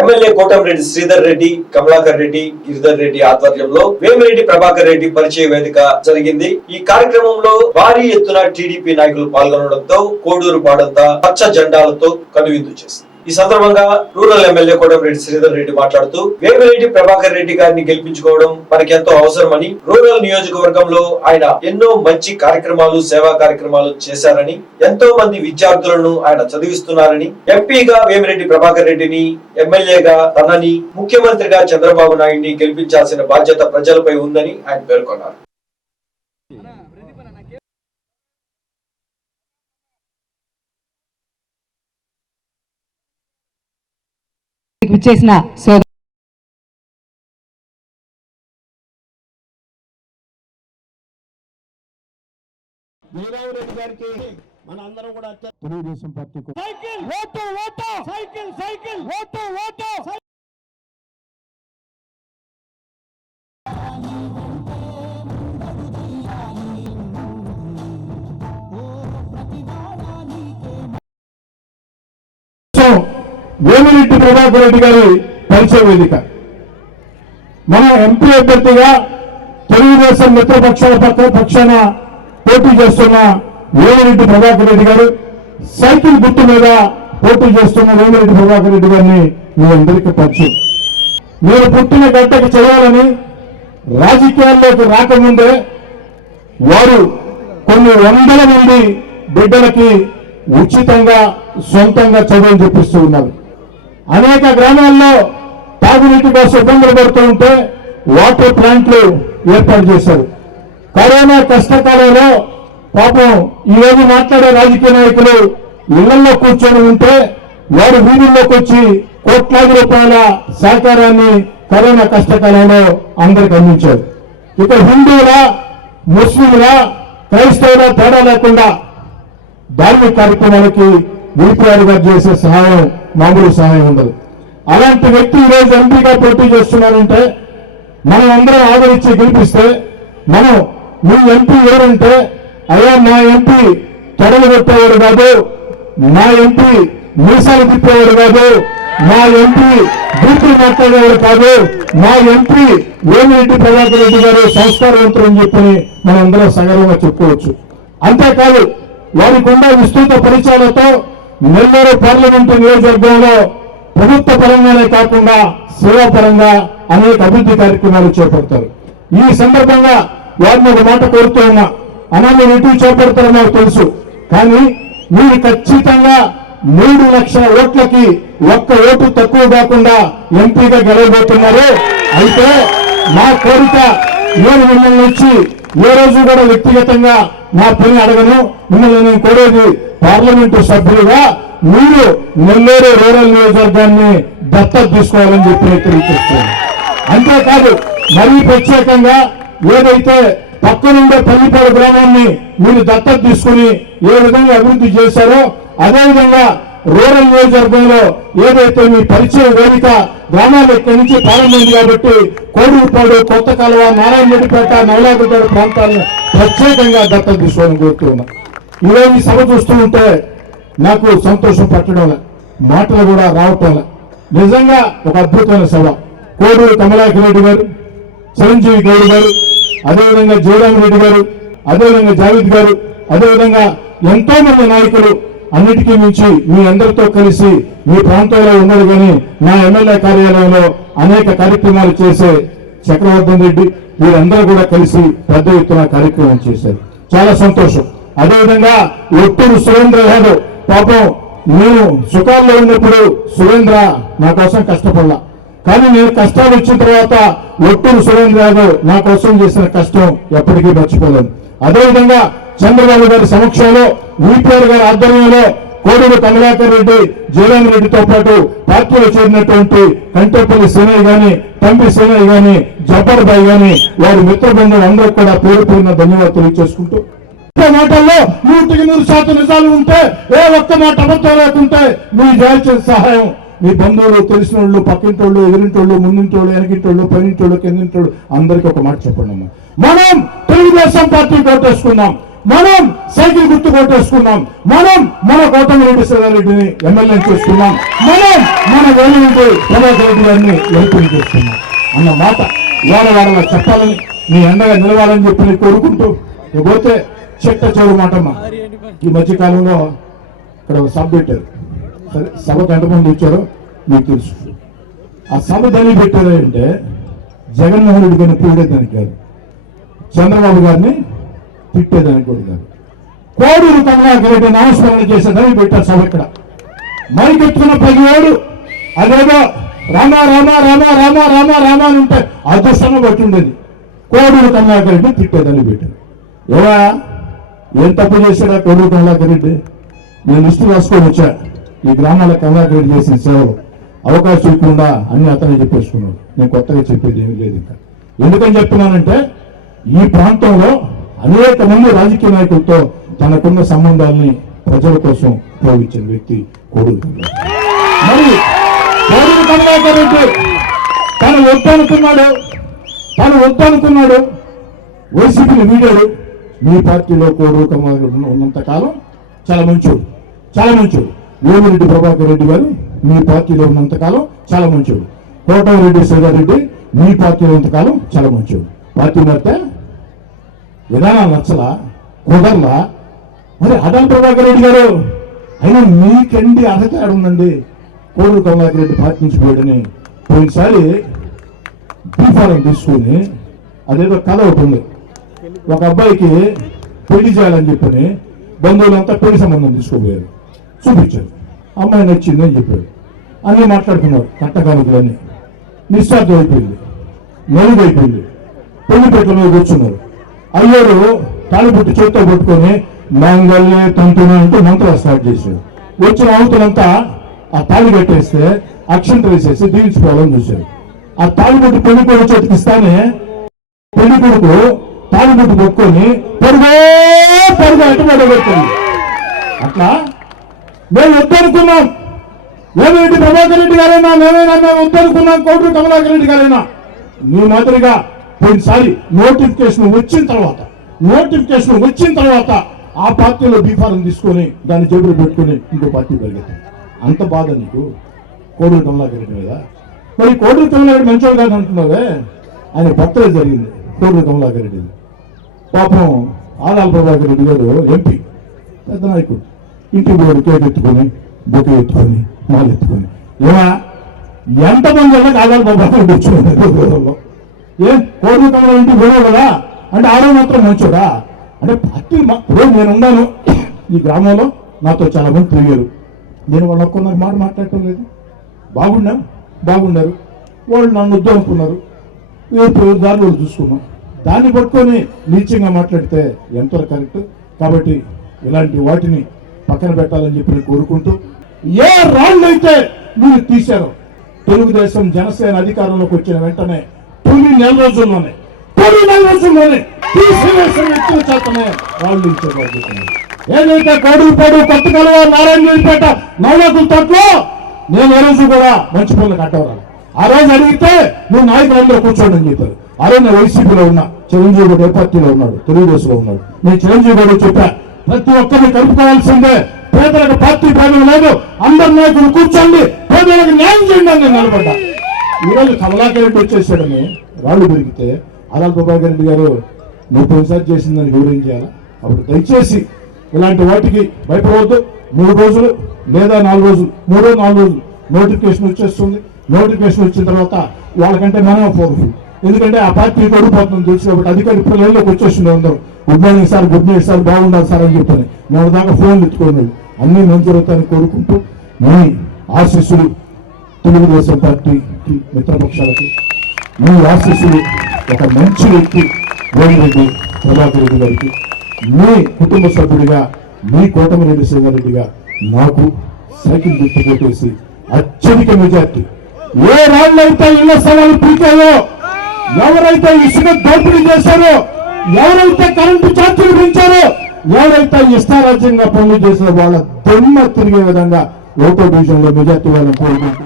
MLA Kotamreddy Sridhar Reddy Kamalakar Reddy Giridhar Reddy ఆధ్వర్యంలో వేమిరెడ్డి ప్రభాకర్ రెడ్డి పరిచయ వేదిక జరిగింది. ఈ కార్యక్రమంలో భారీ ఎత్తున టీడీపీ నాయకులు పాల్గొనడంతో కోడూరు పాడంతా పచ్చ జెండాలతో కనువిందు చేసింది. ఈ సందర్భంగా రూరల్ ఎమ్మెల్యే కోటమిరెడ్డి శ్రీధర్ రెడ్డి మాట్లాడుతూ వేమిరెడ్డి ప్రభాకర్ రెడ్డి గారిని గెలిపించుకోవడం మనకి ఎంతో అవసరమని రూరల్ నియోజకవర్గంలో ఆయన ఎన్నో మంచి కార్యక్రమాలు సేవా కార్యక్రమాలు చేశారని ఎంతో మంది విద్యార్థులను ఆయన చదివిస్తున్నారని ఎంపీగా వేమిరెడ్డి ప్రభాకర్ రెడ్డిని ఎమ్మెల్యేగా తనని ముఖ్యమంత్రిగా చంద్రబాబు నాయుడిని గెలిపించాల్సిన బాధ్యత ప్రజలపై ఉందని ఆయన పేర్కొన్నారు. విచ్చేసిన సోదరు రెడ్డి గారికి మన అందరం కూడా Telugu Desam party cycle! Vote vote! Cycle cycle! Vote vote! Vemireddy Prabhakar Reddy గారి పరిచయ వేదిక. మన ఎంపీ అభ్యర్థిగా తెలుగుదేశం మిత్రపక్షాల పక్క పక్షాన పోటీ చేస్తున్న వేమిరెడ్డి ప్రభాకర్ రెడ్డి గారు సైకిల్ గుర్తు మీద పోటీ చేస్తున్న వేమిరెడ్డి ప్రభాకర్ రెడ్డి గారిని మీ అందరికీ పరిచయం. మీరు పుట్టిన గంటకు చేయాలని రాజకీయాల్లోకి రాకముందే వారు కొన్ని వందల మంది బిడ్డలకి ఉచితంగా సొంతంగా చదువులు చెప్పిస్తూ ఉన్నారు. అనేక గ్రామాల్లో తాగునీటి కోసం ఇబ్బందులు పడుతూ ఉంటే వాటర్ ప్లాంట్లు ఏర్పాటు చేశారు. కరోనా కష్టకాలంలో పాపం ఈ రోజు మాట్లాడే రాజకీయ నాయకులు ఇళ్ళలో కూర్చొని ఉంటే వారు వీధుల్లోకి వచ్చి కోట్లాది రూపాయల సహకారాన్ని కరోనా కష్టకాలంలో అందరికి అందించారు. ఇక హిందువుల ముస్లింల క్రైస్తవుల తేడా లేకుండా ధార్మిక కార్యక్రమాలకి వీపీఆర్ గారు చేసే సహాయం మామూలు సహాయం ఉండదు. అలాంటి వ్యక్తి ఈరోజు ఎంపీగా పోటీ చేస్తున్నారంటే మనం అందరం ఆదరించి గెలిపిస్తే మనం మీ ఎంపీ ఎవరంటే అయ్యా మా ఎంపీ తొడలు పెట్టేవాడు కాదు మా ఎంపీ మీసాలు తిప్పేవాడు కాదు మా ఎంపీ బూతులు మాట్లాడేవాడు కాదు మా ఎంపీ వేమిరెడ్డి ప్రభాకర్ రెడ్డి గారు సంస్కారవంతులు అని చెప్పని మనం అందరం సగర్వంగా చెప్పుకోవచ్చు. అంతేకాదు వారికి ఉన్న విస్తృత పరిచయాలతో నెల్లూరు పార్లమెంటు నియోజకవర్గంలో ప్రభుత్వ పరంగానే కాకుండా సేవాపరంగా అనేక అభివృద్ధి కార్యక్రమాలు చేపడతారు. ఈ సందర్భంగా వారిని ఒక మాట కోరుతూ ఉన్నా అన్నా మీరు చేపడతారో నాకు తెలుసు. కానీ మీరు ఖచ్చితంగా మూడు లక్షల ఓట్లకి ఒక్క ఓటు తక్కువ కాకుండా ఎంపీగా గెలవబోతున్నారు. అయితే మా కోరిక నేను మిమ్మల్ని వచ్చి ఏ రోజు కూడా వ్యక్తిగతంగా నా పని అడగను. మిమ్మల్ని నేను కోరేది పార్లమెంటు సభ్యులుగా మీరు నెల్లూరు రూరల్ నియోజకవర్గాన్ని దత్తత తీసుకోవాలని చెప్పి నేను అంతేకాదు మరీ ప్రత్యేకంగా ఏదైతే పక్కనుండే పల్లిపాడు గ్రామాన్ని మీరు దత్తత తీసుకుని ఏ విధంగా అభివృద్ధి చేశారో అదేవిధంగా రూరల్ నియోజకవర్గంలో ఏదైతే మీ పరిచయ వేదిక గ్రామాలు ఇక్కడి నుంచి ప్రారంభమైంది కాబట్టి కోడూరుపాడు కొత్త కాలువ నారాయణరెడ్డిపేట నవలాగుపేట ప్రాంతాలను ప్రత్యేకంగా దత్తత తీసుకోవాలని కోరుతున్నాను ఈరోజు ఈ సభ చూస్తూ ఉంటే నాకు సంతోషం పట్టడం మాటలు కూడా రావటం నిజంగా ఒక అద్భుతమైన సభ. కోడూరు కమలాకర్ రెడ్డి గారు చిరంజీవి గౌడ్ గారు అదేవిధంగా జయరామ్ రెడ్డి గారు అదేవిధంగా జావేద్ గారు అదేవిధంగా ఎంతో మంది నాయకులు అన్నిటికీ మించి మీ అందరితో కలిసి మీ ప్రాంతంలో ఉన్నారు కానీ నా ఎమ్మెల్యే కార్యాలయంలో అనేక కార్యక్రమాలు చేసే చక్రవర్ధన్ రెడ్డి వీరందరూ కూడా కలిసి పెద్ద ఎత్తున కార్యక్రమం చేశారు. చాలా సంతోషం. అదేవిధంగా ఒట్టూరు సురేంద్ర యాదవ్ పాపం నేను సుఖాల్లో ఉన్నప్పుడు సురేంద్ర నా కోసం కష్టపడలా కానీ నేను కష్టాలు వచ్చిన తర్వాత ఒట్టూరు సురేంద్ర యాదవ్ నా కోసం చేసిన కష్టం ఎప్పటికీ మర్చిపోలేను. అదేవిధంగా చంద్రబాబు గారి సమక్షంలో విపిఆర్ గారి ఆధ్వర్యంలో కోడూరు కమలాకర్ రెడ్డి జయరామ్ రెడ్డితో పాటు పార్టీలో చేరినటువంటి కంటేపల్లి సేనయ్య గాని తంపి సేనయ్య గాని జబ్బర్ బాయ్ గాని వారి మిత్ర బృందం అందరూ కూడా పేరు పేరున ధన్యవాదాలు తెలియజేసుకుంటూ మాటల్లో నూటికి నూరు శాతం నిజాలు ఉంటే ఏ ఒక్క మాట అబద్ధం లేకుంటే మీ చేయాల్సిన సహాయం. మీ బంధువులు తెలిసిన వాళ్ళు పక్కింటోళ్ళు ఎదురింటోళ్ళు ముందుంటోళ్ళు వెనకింటోళ్ళు పైనింటోళ్ళు కిందింటోళ్ళు అందరికీ ఒక మాట చెప్పండి అమ్మా. మనం తెలుగుదేశం పార్టీ కోటేసుకున్నాం మనం సైకిల్ గుర్తు కొట్టేసుకున్నాం మనం మన కోటమిరెడ్డి శ్రీరెడ్డిని ఎమ్మెల్యే చేసుకున్నాం మనం మన వేలురెడ్డి ప్రభాకర్ రెడ్డి గారిని ఎంపీ చేసుకున్నాం అన్న మాట వాళ్ళ వాళ్ళ చెప్పాలని మీ అండగా నిలవాలని చెప్పి కోరుకుంటూ పోతే చెట్ట చెడు మాటమ్మా. ఈ మధ్య కాలంలో ఇక్కడ ఒక సభ పెట్టారు. సరే సభకు ఎంతమంది వచ్చారో మీకు తెలుసు. ఆ సభ దాన్ని పెట్టారు అంటే జగన్మోహన్ రెడ్డి గారిని పూడేదానికి కాదు చంద్రబాబు గారిని తిట్టేదానికి కూడా కాదు. కోడూరు కమలాకర్ రెడ్డి నామస్మరణ చేసేదానికి పెట్టారు సభ ఇక్కడ. మైకెత్తుకున్న ప్రతివాడు అదేదో రామ రామ రామ రామ రామ రామ అని ఉంటే అదృష్టంగా బట్టి ఉండేది కోడూరు కమలాకర్ రెడ్డి తిట్టేదాన్ని పెట్టారు. ఎవరా? ఏం తప్పు చేశాడా కొడుకు కమలాకర్ రెడ్డి? నేను లిస్టు రాసుకొని వచ్చా. ఈ గ్రామాల కమలాకర్ రెడ్డి చేసిన సేవలు అవకాశం ఇవ్వకుండా అన్ని అతనే చెప్పేసుకున్నాడు. నేను కొత్తగా చెప్పేది ఏమీ లేదు ఇంకా. ఎందుకని చెప్తున్నానంటే ఈ ప్రాంతంలో అనేక మంది రాజకీయ నాయకులతో తనకున్న సంబంధాల్ని ప్రజల కోసం ఉపయోగించిన వ్యక్తి కోడూరు మరి కోడూరు కమలాకర్ రెడ్డి తను వద్దనుకున్నాడు. తను వద్దనుకున్నాడు. వైసీపీని వీడాడు. మీ పార్టీలో కోడూరు కమలాకర్ ఉన్నంత కాలం చాలా మంచోడు చాలా మంచోడు. వేమిరెడ్డి ప్రభాకర్ రెడ్డి గారు మీ పార్టీలో ఉన్నంతకాలం చాలా మంచోడు. కోటమిరెడ్డి శ్రీధర్రెడ్డి మీ పార్టీలో ఉన్నంతకాలం చాలా మంచోడు. పార్టీ మారితే విధానాలు నచ్చలా కుదరలా మరి అదల్ ప్రభాకర్ రెడ్డి గారు. అయినా మీకండి అర్హత ఏడ ఉందండి? కోడూరు కమలాకర్ రెడ్డి పార్టీ నుంచి పోయాడని పోయినసారి బీఫారం తీసుకుని అదేదో కథ ఒకటి ఉంది. ఒక అబ్బాయికి పెళ్ళి చేయాలని చెప్పని బంధువులంతా పెళ్ళి సంబంధం తీసుకుపోయారు చూపించారు. అమ్మాయి నచ్చింది అని చెప్పారు. అన్నీ మాట్లాడుతున్నారు కట్టకాలకులన్నీ నిశ్చార్థం అయిపోయింది. నలుగు అయిపోయింది. పెళ్ళి పెట్టల మీద కూర్చున్నారు. అయ్యారు తాళిబుట్టు చేత్తో పట్టుకొని మాంగళ్య తంతున అంటూ మంత్రాలు స్టార్ట్ చేశారు. వచ్చిన అవతలంతా ఆ తాళి కట్టేస్తే అక్షంత వేసేసి దీవించుకోవాలని చూశారు. ఆ తాళిబుట్టు పెళ్ళి కూడా చేతికిస్తానే పెళ్ళి కొడుకు తాళిబుట్టు పట్టుకొని పరుగో పరుగు అటు పెట్టింది అట్లా? మేము వద్దనుకున్నాం. ఏమిటి ప్రభాకర్ రెడ్డి గారైనా మేమైనా? మేము వద్దనుకున్నాం. కోటూరు కమలాకర్ రెడ్డి గారైనా. మీ మాదిరిగా పోయినసారి నోటిఫికేషన్ వచ్చిన తర్వాత నోటిఫికేషన్ వచ్చిన తర్వాత ఆ పార్టీలో బీఫారం తీసుకొని దాన్ని జేబులో పెట్టుకొని ఇంకో పార్టీ పరిగెత్తాం. అంత బాధ నీకు? కోడూరు కమలాకర్ రెడ్డి మీద? మరి కోడూరు కమలాకర్ రెడ్డి మంచోడు కాదు అంటున్నావే ఆయన భర్తలే జరిగింది కోడూరు కమలాకర్ రెడ్డిది పాపం ఆదాల ప్రభాకర్ రెడ్డి గారు ఎంపీ పెద్ద నాయకుడు. ఇంటికి పోయి కేక్ ఎత్తుకొని బొకే ఎత్తుకొని మాలు ఎత్తుకొని. ఏమా? ఎంతమంది వాళ్ళకి ఆదాల ప్రభాకర్ రెడ్డి వచ్చి ఏ? కోడి కమల ఇంటికి పోయావు కదా? అంటే ఆరో మాత్రం మంచోడా? అంటే పార్టీ మా- నేను ఉన్నాను. ఈ గ్రామంలో నాతో చాలా మంది తిరిగారు. నేను వాళ్ళు ఒక్క నాకు మాట మాట్లాడటం లేదు. బాగున్నా బాగున్నారు. వాళ్ళు నన్ను వద్దు అనుకున్నారు. ఏ దారి వాళ్ళు చూసుకున్నాం. దాన్ని పట్టుకొని నీచంగా మాట్లాడితే ఎంతో కరెక్ట్? కాబట్టి ఇలాంటి వాటిని పక్కన పెట్టాలని చెప్పి నేను కోరుకుంటూ ఏ రాళ్ళు అయితే మీరు తీశారు తెలుగుదేశం జనసేన అధికారంలోకి వచ్చిన వెంటనే తొలి నెల రోజుల్లోనే తొలి నెల రోజుల్లోనే తీసివేసిన వ్యక్తుల చేతనే రాళ్ళు ఇచ్చే బాధ్యత ఏదైతే కోడుపాడు కొత్త కలవ నారాయణపేట నవలకుల తట్లో నేను ఏ రోజు కూడా మంచి పనులకు అడ్డవరాలి ఆ రోజు అడిగితే నువ్వు నాయకులందరూ కూర్చోండి అని చెప్పారు. ఆ వైసీపీలో ఉన్నా చిరంజీవి కూడా ఏ పార్టీలో ఉన్నాడు? తెలుగుదేశంలో ఉన్నాడు. నేను చిరంజీవి కూడా చెప్పా ప్రతి ఒక్కరిని కలుపుకోవాల్సిందే. పేదలకు పార్టీ భేదం లేదు. అందరి నాయకులు కూర్చోండి. పేదలకు న్యాయం చేయండి అని నేను నిలబడ్డా. ఈరోజు కమలాకర్ రెడ్డి వచ్చేసాడని రాళ్ళు పెరిగితే అలాల్ ప్రభాకర్ రెడ్డి గారు నువ్వు పోయినసారి చేసిందని వివరం చేయాలా? అప్పుడు దయచేసి ఇలాంటి వాటికి భయపడవద్దు. మూడు రోజులు లేదా నాలుగు రోజులు మూడో నాలుగు రోజులు నోటిఫికేషన్ వచ్చేస్తుంది. నోటిఫికేషన్ వచ్చిన తర్వాత వాళ్ళకంటే మనమే పవర్ఫుల్ ఎందుకంటే ఆ పార్టీ ఓడిపోతుంది తెలుసు కాబట్టి అధికారి పిల్లల్లోకి వచ్చేసింది అందరూ. Good morning sir good night sir బాగున్నారు సార్ అని చెప్పని మేము దాకా ఫోన్లు ఎత్తుకున్నాడు అన్ని మంచి జరుగుతాయని కోరుకుంటూ మీ ఆశీస్సులు తెలుగుదేశం పార్టీకి మిత్రపక్షాలకి మీ ఆశీస్సులు ఒక మంచి వ్యక్తి వేమిరెడ్డి ప్రభాకర్ రెడ్డి గారికి మీ కుటుంబ సభ్యుడిగా మీ కోటమిరెడ్డి రెడ్డిగా నాకు సైకిల్ గుర్తు కొట్టేసి అత్యధిక మెజార్టీ. ఏ రాళ్ళు అయితే ఇళ్ళ స్థలాలు పీకాయో ఎవరైతే ఇసుక దోపిడీ చేశారో ఎవరైతే కరెంటు ఛార్జీలు పెంచారో ఎవరైతే ఇష్టారాజ్యంగా పనులు చేసిన వాళ్ళ దొమ్మ తిరిగే విధంగా ఓటో డివిజన్లో మెజార్టీ వాళ్ళని కోరుకుంటూ